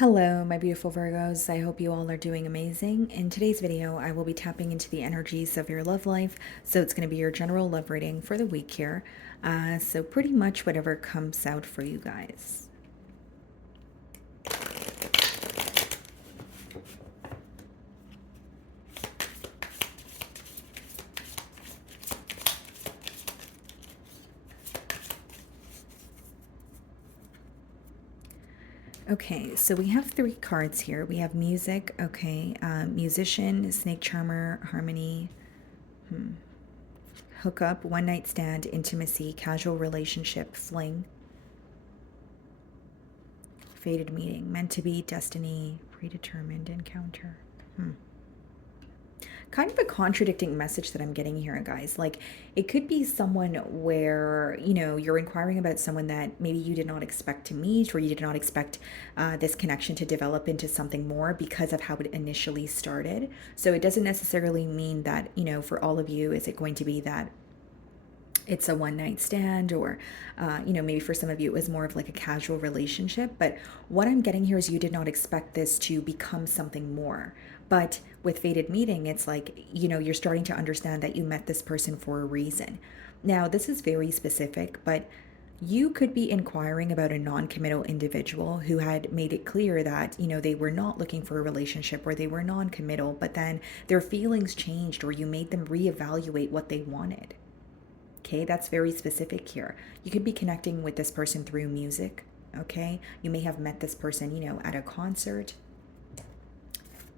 Hello, my beautiful Virgos. I hope you all are doing amazing. In today's video, I will be tapping into the energies of your love life. So it's going to be your general love reading for the week here. So pretty much whatever comes out for you guys. Okay, so we have three cards here. We have music, okay, musician, snake charmer, harmony, hookup, one night stand, intimacy, casual relationship, fling, fated meeting, meant to be, destiny, predetermined encounter. Kind of a contradicting message that I'm getting here, guys. Like, it could be someone where, you're inquiring about someone that maybe you did not expect to meet, or you did not expect this connection to develop into something more because of how it initially started. So it doesn't necessarily mean that, for all of you, is it going to be that it's a one night stand, or maybe for some of you it was more of like a casual relationship. But what I'm getting here is you did not expect this to become something more. But with fated meeting, it's like, you're starting to understand that you met this person for a reason. Now, this is very specific, but you could be inquiring about a non-committal individual who had made it clear that, they were not looking for a relationship, or they were non-committal, but then their feelings changed, or you made them reevaluate what they wanted. Okay, that's very specific here. You could be connecting with this person through music. Okay, you may have met this person, at a concert,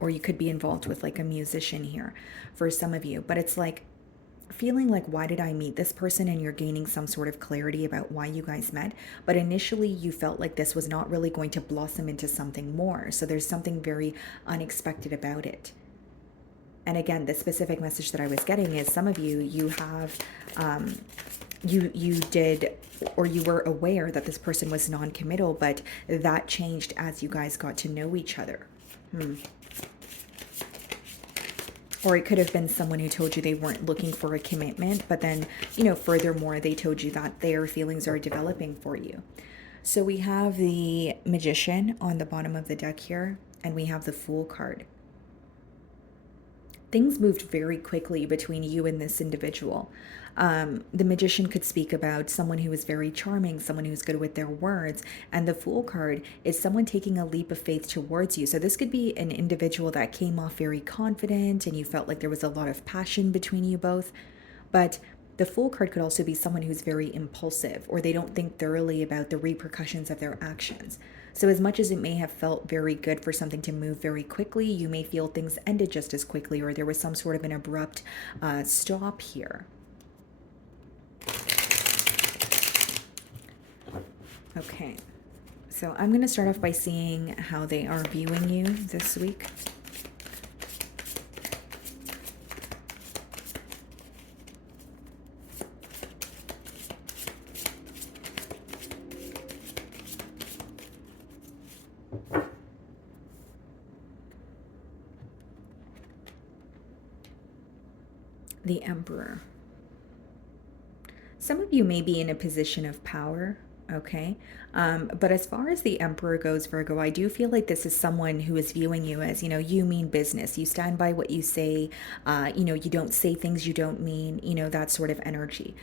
or you could be involved with like a musician here for some of you. But it's like feeling like, why did I meet this person? And you're gaining some sort of clarity about why you guys met. But initially, you felt like this was not really going to blossom into something more. So there's something very unexpected about it. And again, the specific message that I was getting is some of you, you have, you did, or you were aware that this person was non-committal, but that changed as you guys got to know each other. Or it could have been someone who told you they weren't looking for a commitment, but then, furthermore, they told you that their feelings are developing for you. So we have the Magician on the bottom of the deck here, and we have the Fool card. Things moved very quickly between you and this individual. The Magician could speak about someone who is very charming, someone who's good with their words, and the Fool card is someone taking a leap of faith towards you. So this could be an individual that came off very confident, and you felt like there was a lot of passion between you both. But the Fool card could also be someone who's very impulsive, or they don't think thoroughly about the repercussions of their actions. So as much as it may have felt very good for something to move very quickly, you may feel things ended just as quickly, or there was some sort of an abrupt stop here. Okay, so I'm going to start off by seeing how they are viewing you this week. The Emperor. Some of you may be in a position of power, okay? But as far as the Emperor goes, Virgo, I do feel like this is someone who is viewing you as, you mean business. You stand by what you say. You don't say things you don't mean, that sort of energy.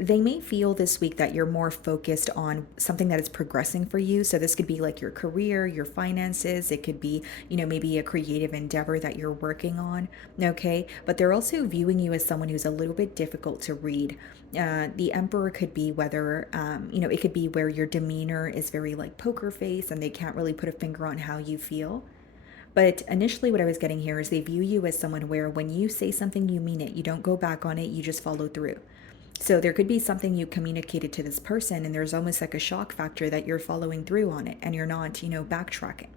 They may feel this week that you're more focused on something that is progressing for you. So this could be like your career, your finances. It could be, maybe a creative endeavor that you're working on, okay? But they're also viewing you as someone who's a little bit difficult to read. The Emperor could be whether, it could be where your demeanor is very like poker face, and they can't really put a finger on how you feel. But initially what I was getting here is they view you as someone where when you say something, you mean it. You don't go back on it, you just follow through. So there could be something you communicated to this person, and there's almost like a shock factor that you're following through on it, and you're not, backtracking.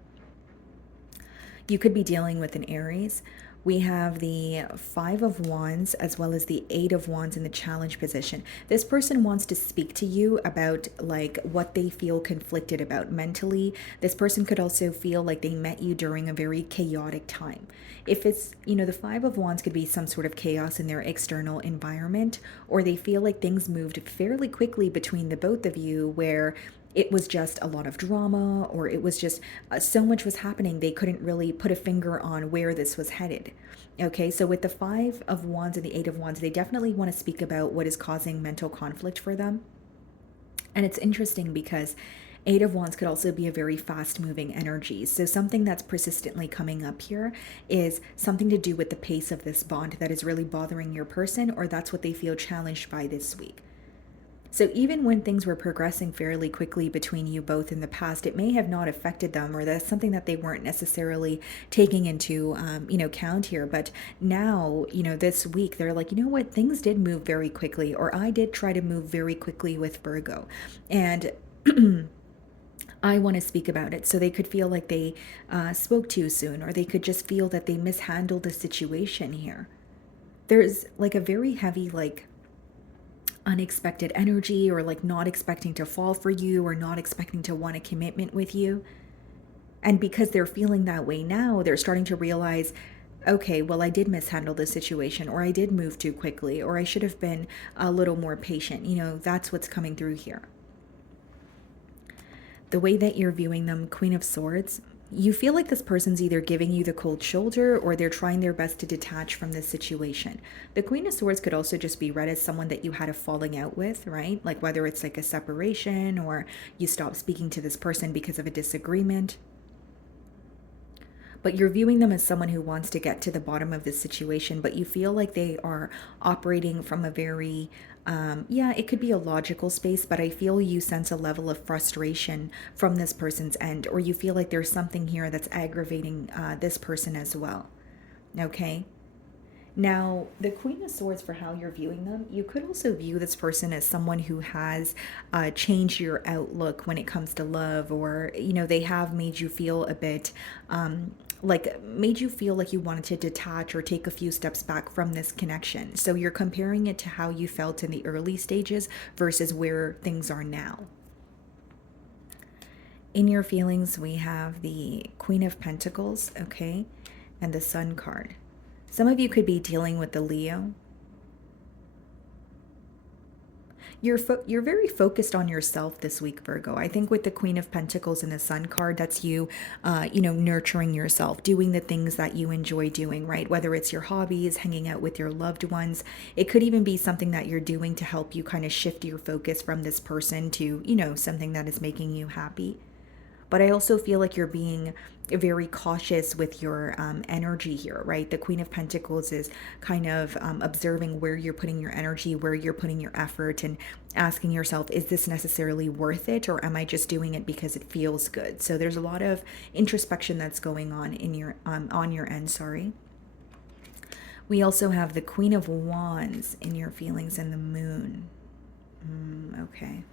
You could be dealing with an Aries. We have the Five of Wands as well as the Eight of Wands in the challenge position. This person wants to speak to you about like what they feel conflicted about mentally. This person could also feel like they met you during a very chaotic time. If it's, the Five of Wands could be some sort of chaos in their external environment, or they feel like things moved fairly quickly between the both of you where it was just a lot of drama, or it was just so much was happening, they couldn't really put a finger on where this was headed. Okay, so with the Five of Wands and the Eight of Wands, they definitely want to speak about what is causing mental conflict for them. And it's interesting because Eight of Wands could also be a very fast moving energy. So, something that's persistently coming up here is something to do with the pace of this bond that is really bothering your person, or that's what they feel challenged by this week. So even when things were progressing fairly quickly between you both in the past, it may have not affected them, or that's something that they weren't necessarily taking into, count here. But now, this week, they're like, you know what, things did move very quickly, or I did try to move very quickly with Virgo. And I want to speak about it. So they could feel like they spoke too soon, or they could just feel that they mishandled the situation here. There's like a very heavy, like, unexpected energy, or like not expecting to fall for you, or not expecting to want a commitment with you. And because they're feeling that way now, they're starting to realize, okay, well, I did mishandle the situation, or I did move too quickly, or I should have been a little more patient. That's what's coming through here. The way that you're viewing them, Queen of Swords, you feel like this person's either giving you the cold shoulder, or they're trying their best to detach from this situation. The Queen of Swords could also just be read as someone that you had a falling out with, right? Like whether it's like a separation, or you stop speaking to this person because of a disagreement. But you're viewing them as someone who wants to get to the bottom of this situation, but you feel like they are operating from a very, yeah, it could be a logical space, but I feel you sense a level of frustration from this person's end, or you feel like there's something here that's aggravating this person as well. Okay. Now, the Queen of Swords, for how you're viewing them, you could also view this person as someone who has changed your outlook when it comes to love, or, they have made you feel a bit made you feel like you wanted to detach or take a few steps back from this connection. So you're comparing it to how you felt in the early stages versus where things are now. In your feelings, we have the Queen of Pentacles, okay, and the Sun card. Some of you could be dealing with the Leo. You're very focused on yourself this week, Virgo. I think with the Queen of Pentacles and the Sun card, that's you, nurturing yourself, doing the things that you enjoy doing, right? Whether it's your hobbies, hanging out with your loved ones. It could even be something that you're doing to help you kind of shift your focus from this person to, something that is making you happy. But I also feel like you're being very cautious with your energy here, right? The Queen of Pentacles is kind of observing where you're putting your energy, where you're putting your effort, and asking yourself, is this necessarily worth it, or am I just doing it because it feels good? So there's a lot of introspection that's going on in your on your end. Sorry. We also have the Queen of Wands in your feelings and the Moon. Okay.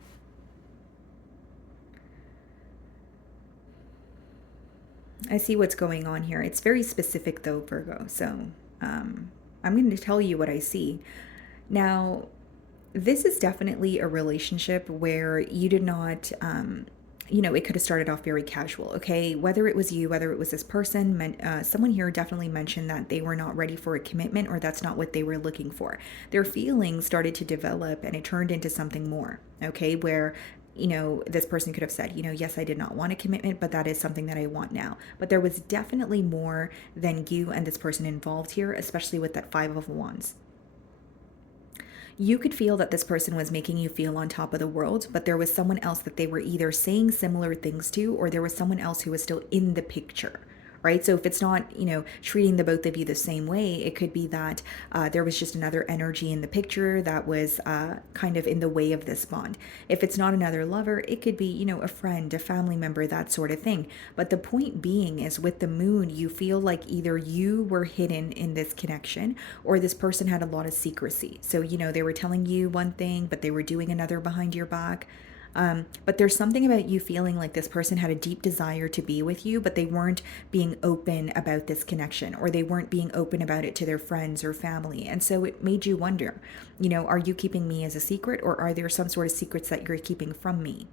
I see what's going on here. It's very specific though, Virgo. So I'm going to tell you what I see. Now, this is definitely a relationship where you did not, it could have started off very casual, okay? Whether it was you, whether it was this person, someone here definitely mentioned that they were not ready for a commitment, or that's not what they were looking for. Their feelings started to develop and it turned into something more, okay? Where this person could have said, yes, I did not want a commitment, but that is something that I want now. But there was definitely more than you and this person involved here, especially with that Five of Wands. You could feel that this person was making you feel on top of the world, but there was someone else that they were either saying similar things to, or there was someone else who was still in the picture. Right? So if it's not, treating the both of you the same way, it could be that there was just another energy in the picture that was kind of in the way of this bond. If it's not another lover, it could be, a friend, a family member, that sort of thing. But the point being is, with the Moon, you feel like either you were hidden in this connection, or this person had a lot of secrecy. So, they were telling you one thing, but they were doing another behind your back. But there's something about you feeling like this person had a deep desire to be with you, but they weren't being open about this connection, or they weren't being open about it to their friends or family. And so it made you wonder, are you keeping me as a secret, or are there some sort of secrets that you're keeping from me?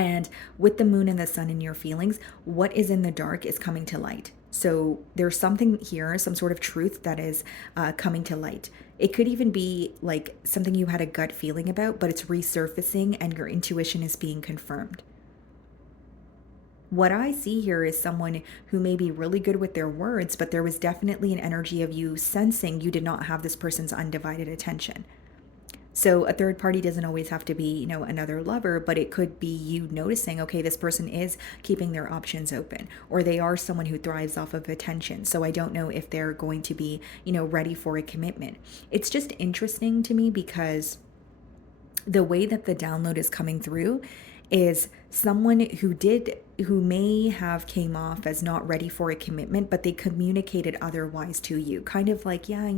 And with the moon and the sun in your feelings, what is in the dark is coming to light. So there's something here, some sort of truth that is coming to light. It could even be like something you had a gut feeling about, but it's resurfacing and your intuition is being confirmed. What I see here is someone who may be really good with their words, but there was definitely an energy of you sensing you did not have this person's undivided attention. So a third party doesn't always have to be, another lover, but it could be you noticing, okay, this person is keeping their options open, or they are someone who thrives off of attention. So I don't know if they're going to be, ready for a commitment. It's just interesting to me because the way that the download is coming through is someone who may have came off as not ready for a commitment, but they communicated otherwise to you, kind of like, yeah,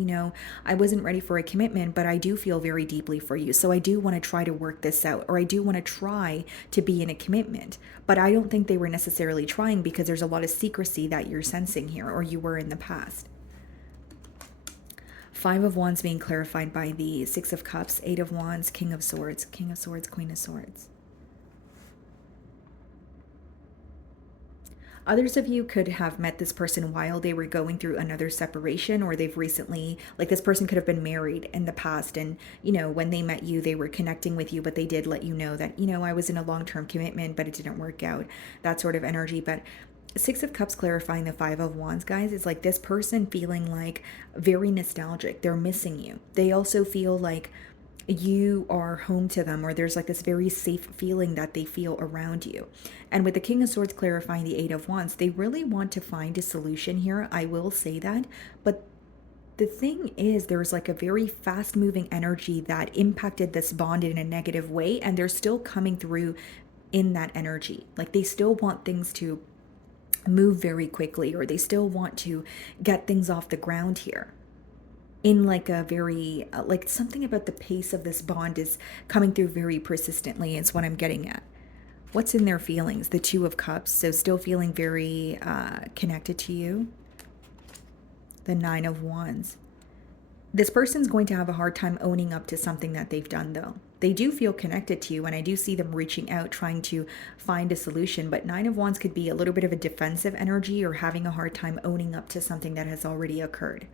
I wasn't ready for a commitment, but I do feel very deeply for you, so I do want to try to work this out, or I do want to try to be in a commitment. But I don't think they were necessarily trying, because there's a lot of secrecy that you're sensing here, or you were in the past. Five of Wands being clarified by the Six of Cups, Eight of Wands, King of Swords, Queen of Swords. Others of you could have met this person while they were going through another separation, or they've recently, like this person could have been married in the past, and when they met you, they were connecting with you, but they did let you know that, I was in a long-term commitment, but it didn't work out, that sort of energy. But Six of Cups clarifying the Five of Wands, guys, is like this person feeling like very nostalgic. They're missing you. They also feel like you are home to them, or there's like this very safe feeling that they feel around you. And with the King of Swords clarifying the Eight of Wands, they really want to find a solution here. I will say that. But the thing is, there's like a very fast moving energy that impacted this bond in a negative way, and they're still coming through in that energy. Like they still want things to move very quickly, or they still want to get things off the ground here in like a very like something about the pace of this bond is coming through very persistently, is what I'm getting at. What's in their feelings? The Two of Cups, so still feeling very connected to you. The Nine of Wands. This person's going to have a hard time owning up to something that they've done, though. They do feel connected to you, and I do see them reaching out, trying to find a solution. But Nine of Wands could be a little bit of a defensive energy, or having a hard time owning up to something that has already occurred.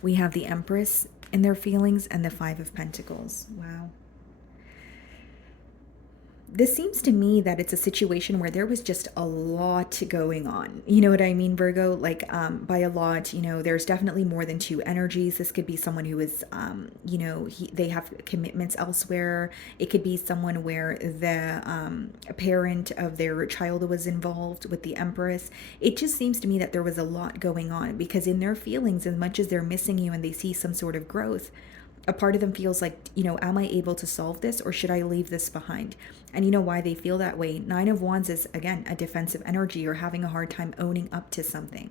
We have the Empress in their feelings and the Five of Pentacles. Wow. This seems to me that it's a situation where there was just a lot going on. You know what I mean, Virgo? Like, by a lot, there's definitely more than two energies. This could be someone who is, they have commitments elsewhere. It could be someone where the parent of their child was involved with the Empress. It just seems to me that there was a lot going on, because in their feelings, as much as they're missing you and they see some sort of growth, a part of them feels like, am I able to solve this, or should I leave this behind? And you know why they feel that way? Nine of Wands is, again, a defensive energy, or having a hard time owning up to something.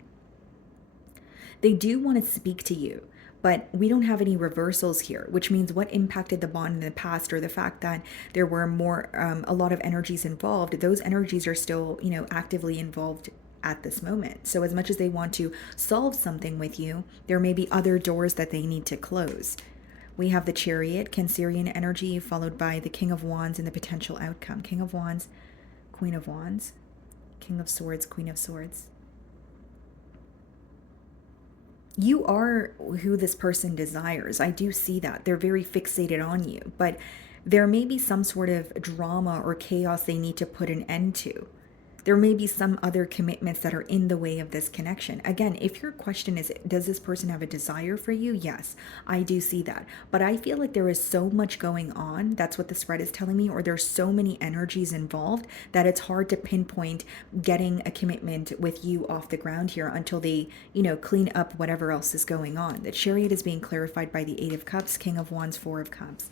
They do want to speak to you, but we don't have any reversals here, which means what impacted the bond in the past, or the fact that there were a lot of energies involved, those energies are still, actively involved at this moment. So as much as they want to solve something with you, there may be other doors that they need to close. We have the Chariot, Cancerian energy, followed by the King of Wands and the potential outcome. King of Wands, Queen of Wands, King of Swords, Queen of Swords. You are who this person desires. I do see that. They're very fixated on you, but there may be some sort of drama or chaos they need to put an end to. There may be some other commitments that are in the way of this connection. Again, if your question is, does this person have a desire for you? Yes, I do see that. But I feel like there is so much going on. That's what the spread is telling me. Or there's so many energies involved that it's hard to pinpoint getting a commitment with you off the ground here until they, clean up whatever else is going on. The Chariot is being clarified by the Eight of Cups, King of Wands, Four of Cups.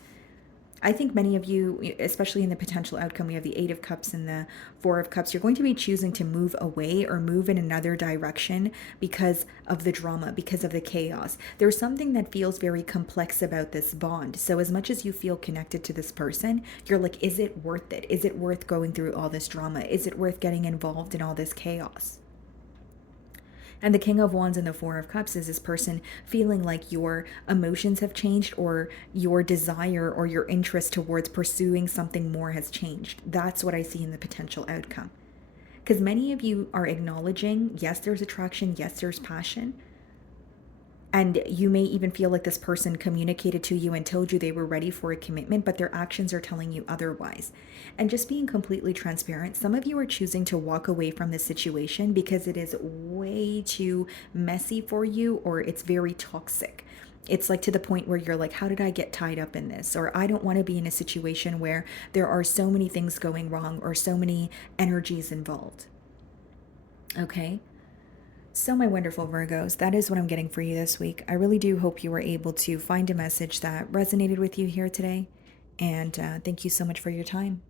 I think many of you, especially in the potential outcome, we have the Eight of Cups and the Four of Cups. You're going to be choosing to move away or move in another direction because of the drama, because of the chaos. There's something that feels very complex about this bond. So as much as you feel connected to this person, you're like, is it worth it? Is it worth going through all this drama? Is it worth getting involved in all this chaos? And the King of Wands and the Four of Cups is this person feeling like your emotions have changed, or your desire or your interest towards pursuing something more has changed. That's what I see in the potential outcome. Because many of you are acknowledging, yes, there's attraction, yes, there's passion. And you may even feel like this person communicated to you and told you they were ready for a commitment, but their actions are telling you otherwise. And just being completely transparent, some of you are choosing to walk away from this situation because it is way too messy for you, or it's very toxic. It's like to the point where you're like, how did I get tied up in this? Or I don't want to be in a situation where there are so many things going wrong or so many energies involved. Okay? So, my wonderful Virgos, that is what I'm getting for you this week. I really do hope you were able to find a message that resonated with you here today. And thank you so much for your time.